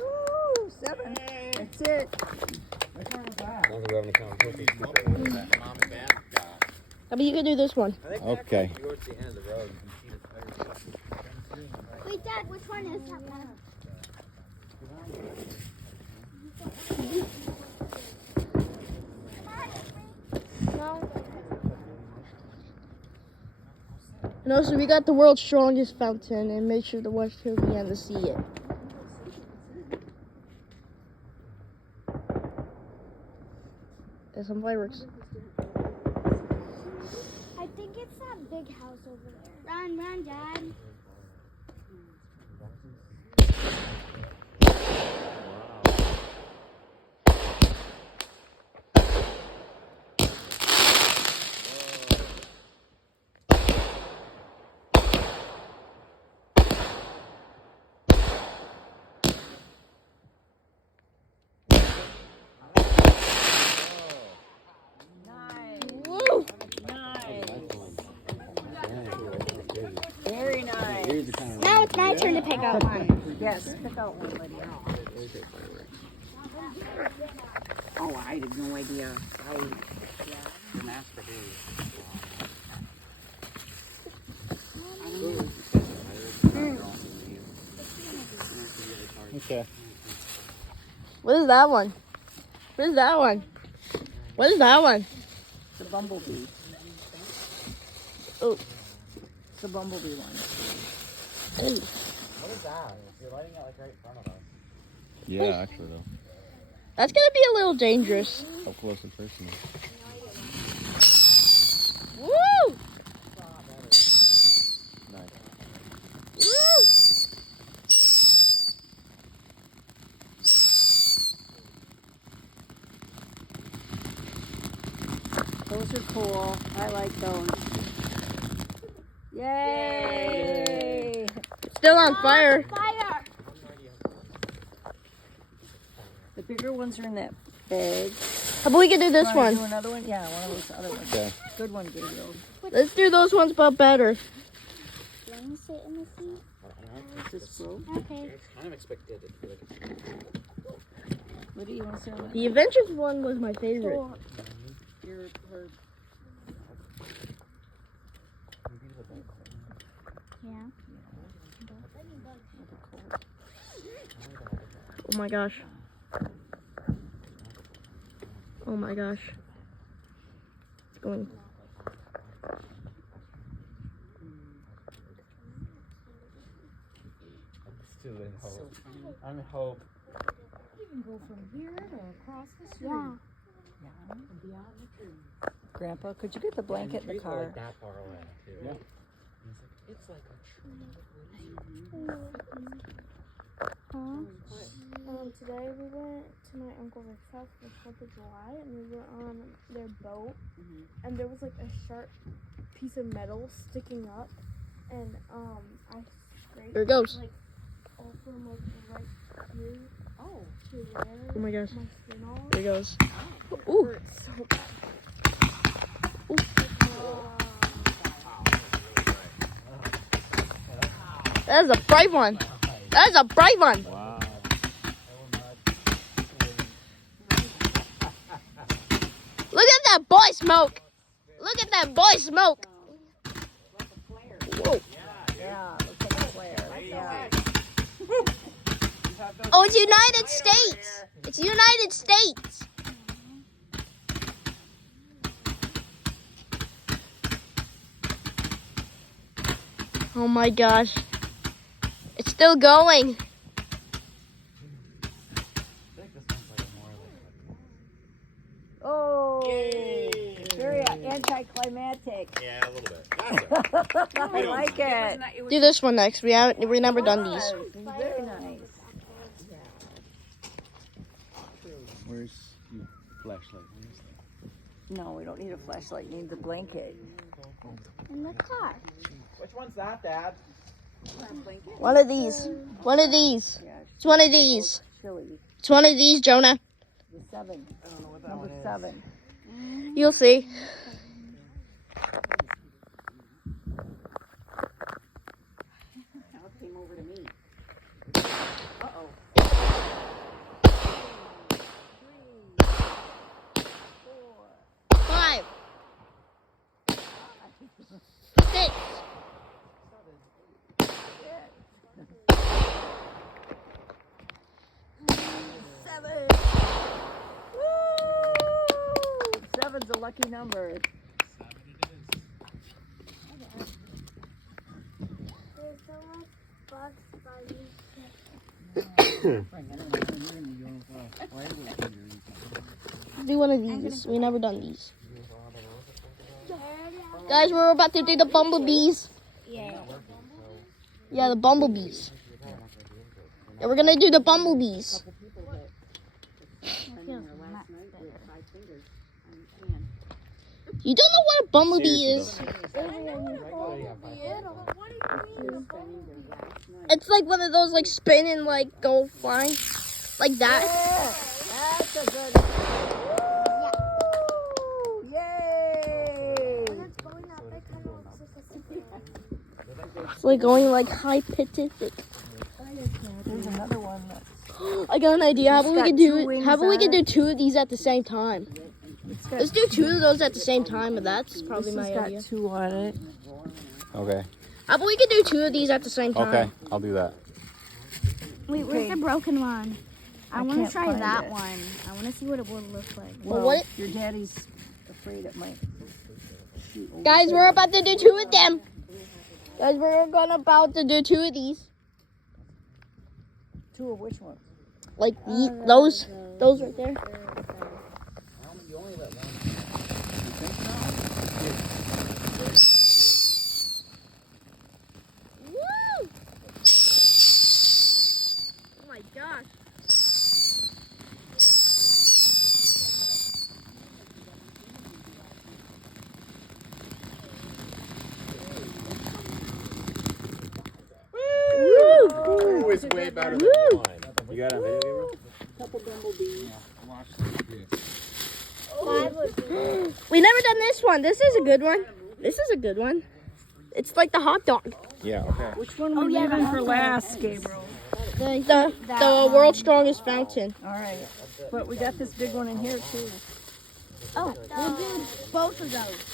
Woo, 7. That's it. Which one was that? I don't think we have any competition. Mom and Dad got. I mean, you can do this one. I think Okay. towards the end of the road. Wait, Dad, which one is that one? No. And also, we got the world's strongest fountain, and make sure to watch till the end to see it. There's some fireworks. I think it's that big house over there. Run, run, Dad. Woo! Nice. Very nice. Now it's my turn to pick out one. Yes, pick out one, Lydia. Oh, I had no idea. The master Okay. What is that one? What is that one? What is that one? It's a bumblebee. Oh. It's a bumblebee one. Hey. What is that? You're lighting it like right in front of us. Yeah, actually though. That's gonna be a little dangerous. Up close and personal. Woo! Nice. Woo! Those are cool. I like those. Yay! Still on fire. Fire! The bigger ones are in that bag. How about we can do this Wanna one? Do another one? Yeah, one of those other ones. Okay. Good one, Gabriel. Let's do those ones, but better. Let me sit in the seat. Is this broke? Okay. Kind of expected it to be like What do you want to say on that? The Adventures one was my favorite. Cool. Her Yeah. Oh my gosh. Oh my gosh. It's going. still in hope. I'm in hope. You can go from here to across the street. Yeah. And beyond the tree. Grandpa, could you get the blanket in the Trees are car? like that far away too. Yeah. It's like a Today we went to my Uncle Rick's house for the 4th of July, and we were on their boat, and there was like a sharp piece of metal sticking up, and I scraped There it goes. like all from like right here Oh, to where Oh my gosh. my skin all. There it goes. it Ooh. hurts so bad. That is a bright one. That is a bright one. Wow. Look at that boy smoke. Look at that boy smoke. Whoa. Yeah, looks like a flare. Yeah. Oh, it's United States. It's United States. Oh my gosh. It's still going. Oh. Very, and anticlimactic. Yeah, a little bit. That's it. I like it. Do this one next. We never done these. Nice. Very nice. Where's your flashlight? No, we don't need a flashlight. We need the blanket. In the car. Which one's that, Dad? One of these. One of these. Yeah, It's one of these. chili. It's one of these, Jonah. The 7. I don't know what that Number one is. 7. You'll see. Now it came over to me. Uh-oh. 5, 6, 7. Woo! 7's a lucky number. There's so much bugs Bunny. do one of these. We never done these. Guys, we're about to do the bumblebees. Yeah. Yeah, the bumblebees. Yeah, we're gonna do the bumblebees. You don't know what a bumblebee is? It's like one of those like spin and like go flying, like that. That's a good one. Woo! Yay! When it's going up, it kind of looks like a cigarette. It's like going like high pitched. There's another one that's I got an idea. How about we got could two do? wings How about we on could it. do 2 of these at the same time? Let's do 2 of those at the same time, but that's probably my idea. got 2 on it. Okay. How about we could do 2 of these at the same time? Okay, I'll do that. Wait, where's the broken one? I want can't to try find that it. one. I want to see what it would look like. Well, what- Your daddy's afraid it might shoot over. Guys, we're about to do 2 of them. Guys, we're about to do 2 of these. 2 of which one? Like those right there. You only let one. Woo! Oh my gosh. Woo! Ooh, it's way better than Woo! one. You got a video camera? Couple bumblebees. We never done this one. This is a good one. This is a good one. It's like the hot dog. Yeah, okay. Which one are we leaving for last, Gabriel? The world's strongest fountain. All right. But we got this big one in here, too. Oh, we'll do both of those.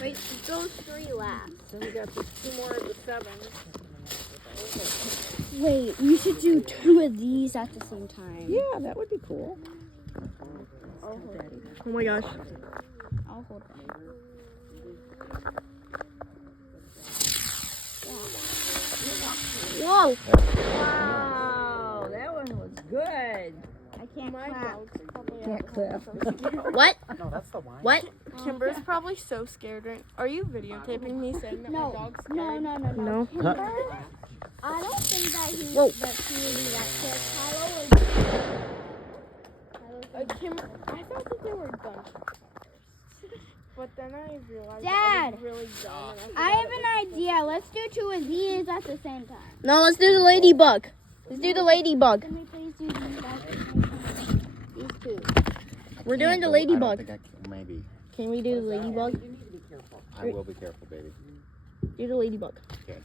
Wait, those 3 last. So we got the 2 more of the 7. Wait, you should do 2 of these at the same time. Yeah, that would be cool. Oh my gosh. I'll hold them. Whoa. Wow, that one was good. I can't clap. Can't clap. What? No, that's the wine. What? Kimber's probably so scared. Are you videotaping me saying that my No, dog's no, scared? no, no, No. Kimber, I don't think that Whoa. that she would be that scared. Kimber, I thought that they were gunshots. But then I realized Dad! I was really dumb. And I have an idea. Let's do 2 of these at the same time. No, let's do the ladybug. Let's do the ladybug. Can we please do these at the same time? These 2. We're doing the I don't ladybug. think I can, maybe. Can we do the ladybug? I will be careful, baby. Do the ladybug. Okay.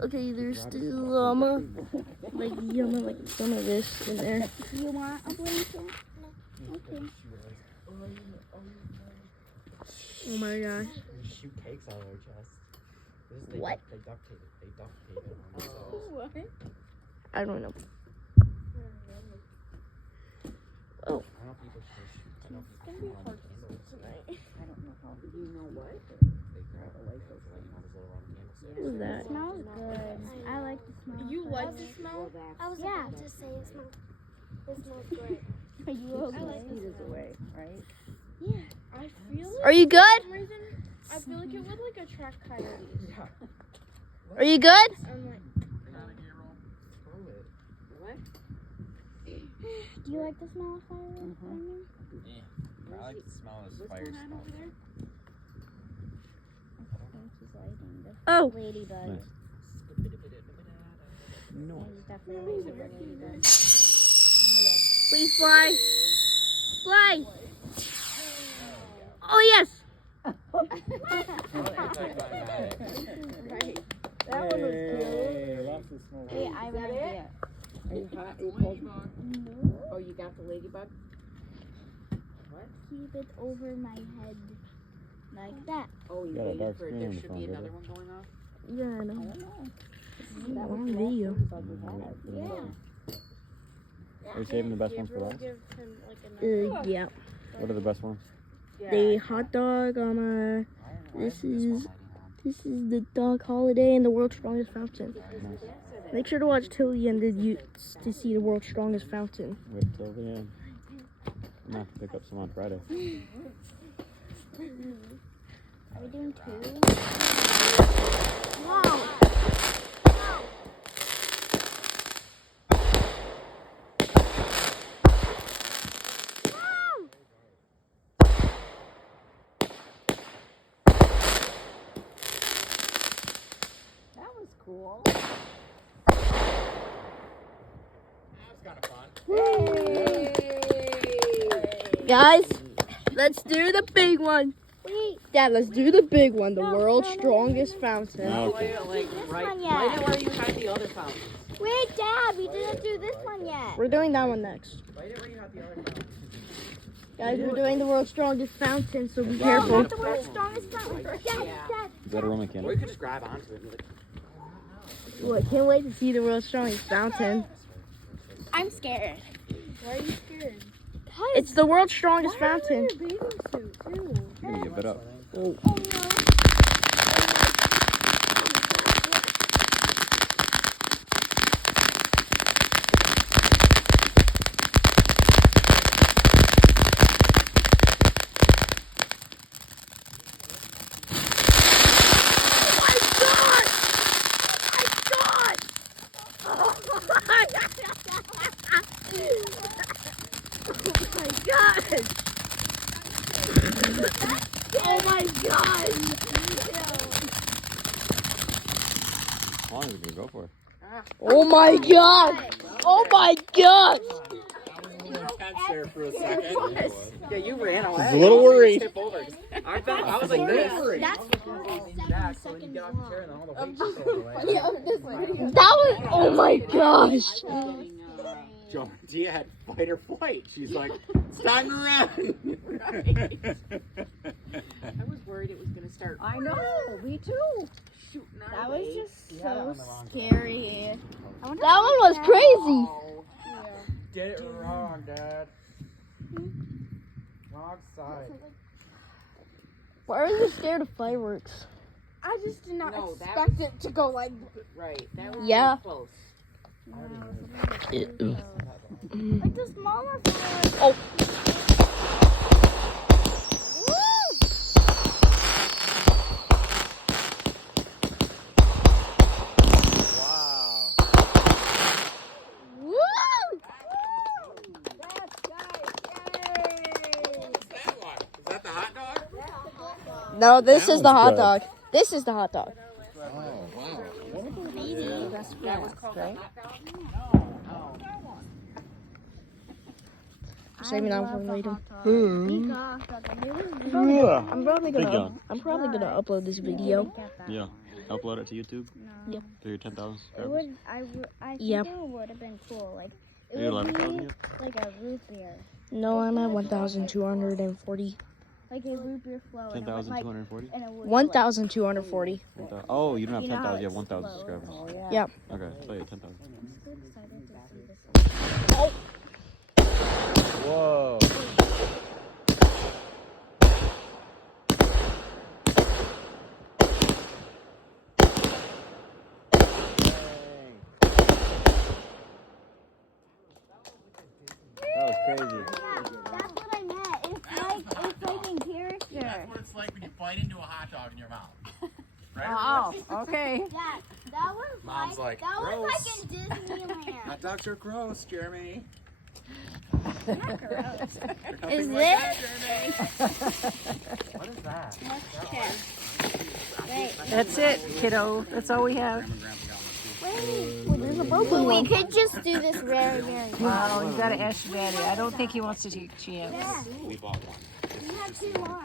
Okay, there's still like some of this in there. Do you want a blanket? No. Okay. Oh my gosh. They shoot cakes out of their chest. This is, What? They duct tape it. They duct tape it on themselves. I don't know. I know people shoot. I know people shoot on candles. I don't know how. You know what? They grab a light those like those little round candlesticks. What is that? It smells good. I like the smell. you like the smell? I was about to say it smells great. Are you okay? Mosquitoes away, right? I feel like Are you good? for some reason, I feel like it would like attract coyotes. Are you good? I'm like, What? Do you like the smell of fire? I like the smell of What's fire going on smell. over there? I think she's lighting the Oh. ladybug. Nice. No. It's definitely a ladybug. Please fly. Fly. Oh, yes. right. That one was cool. Wait, I have an idea. Are you hot? Are you cold? Oh, you got the ladybug? Keep it over my head. Like that. Oh, you Got a waiting dark for screen there on the should phone, be baby. another one going off? Yeah, I know. That On was the last video. ladybug we had. Yeah. Are you saving the best ones for Gabriel last? give him like a Yeah. What are the best ones? The hot dog on this is the dog holiday and the world's strongest fountain. Make sure to watch till the end to see the world's strongest fountain. Wait till the end. I'm gonna have to pick up some on Friday. Are we doing two? That was cool. That's kind of fun. Guys, let's do the big one. Wait, Dad, let's do the big one, the world's strongest fountain. Okay. Like, right, one right yet. at where you had the other fountain. wait, Dad, we didn't do this one yet. We're doing that one next. Right where you have the other fountain. Guys, we're doing the world's strongest fountain, so be No, careful. not the world's strongest fountain. Dad, Dad. Is that a Roman Or candle? you could just grab onto it and be like, Ooh, I can't wait to see the world's strongest fountain. I'm scared. Why are you scared? It's the world's strongest fountain. Your bathing suit too. I'm gonna give it up. Oh no. Oh my god! How long is it gonna go for? Oh my god! Oh my god! intense there for a second. Yeah, you ran away. a little worried. Tip over. I thought I was like this. That's Yeah, so when you get off the chair and then all the weight just goes away. That was, oh my gosh! Dia had fight or flight. She's like, it's time to run. I was worried it was going to start. I know, me too. Shooting our That was way. just You had it so on the wrong scary. That one was crazy! Did it wrong, Dad. Wrong side. Why are you scared of fireworks? I just did not No, that expect it to go like. Right, that was Yeah. close. Like the smaller fireworks. Oh. Wow. Woo! That one. Is that the hot dog? No, this is the Sounds hot good. dog. This is the hot dog. That was called right? Saving that for later. Yeah. I'm probably Big gonna. John. I'm probably gonna upload this video. Yeah. Upload it to YouTube? Yeah. To your 10,000 It subscribers? would, I think Yep. it would have been cool. Like, Are it you would 11,000 be yet? like a root beer. No, I'm at 1,240. Like a root beer flow. and it would, like, 10,240? and it would, 1,240. Oh, you don't have You know how 10,000. You have it's 1,000 slow. subscribers. Yep. Okay, so you have 10,000. I'm so excited to see this. Whoa. That was crazy. like when you bite into a hot dog in your mouth. Right? Oh, okay. Yeah, that was Mom's like, that was gross. like in Disneyland. Hot dogs are gross, Jeremy. Is Nothing like this? that, Jeremy. What is that? Let's check. Wait, That's it, kiddo. That's all we have. There's a broken but we one. could just do this very, very well. Well, you gotta ask your daddy. I don't think he wants to take a chance. Yeah, We bought one. we have 2 more.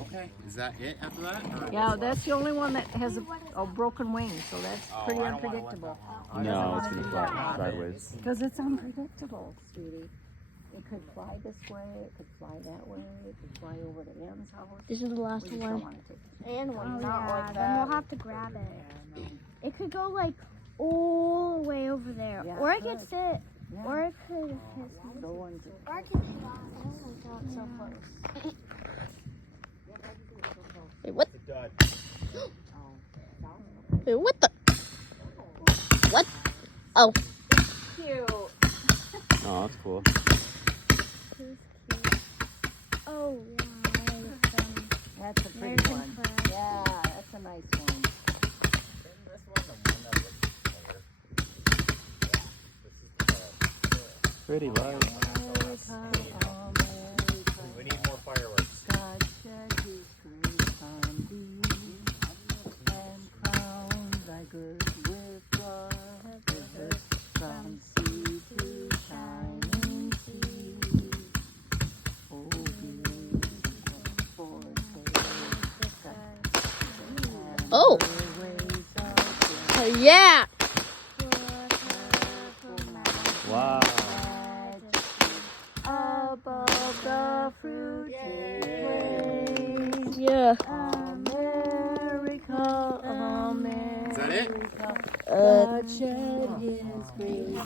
Okay. Is that it after that? Or- Yeah, that's the only one that has a broken wing, so that's Oh, pretty I don't wanna let unpredictable. that- No, it's gonna fly sideways. Because it's unpredictable, sweetie. It could fly this way, it could fly that way, it could fly over to Ann's house. This is the last We just don't one. want to take it. And Oh, one. Not like Then that. we'll have to grab it. It could go like all the way over there. Yeah, Or it it could could. fit. Yeah. Or it could hit Go and Or it could hit off. Oh my god, so close. Wait, what? It's a dud. Wait, what the? What? Oh. Cute. Oh, that's cool. Oh, wow. That's a pretty American one. flag. Yeah, that's a nice one. Isn't this one the one that was color? Pretty light. We need more fireworks. God shed his grace on thee, and crown thy girth with blood, from sea to shining sea. Oh, beautiful foretaste, Oh. and ways of death. Yeah. Wow. Above the fruited plains, Yeah. America, America. Is that it? God shed his grace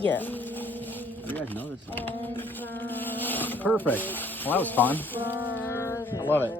Yeah. You guys know this song. Perfect. Well, that was fun. I love it.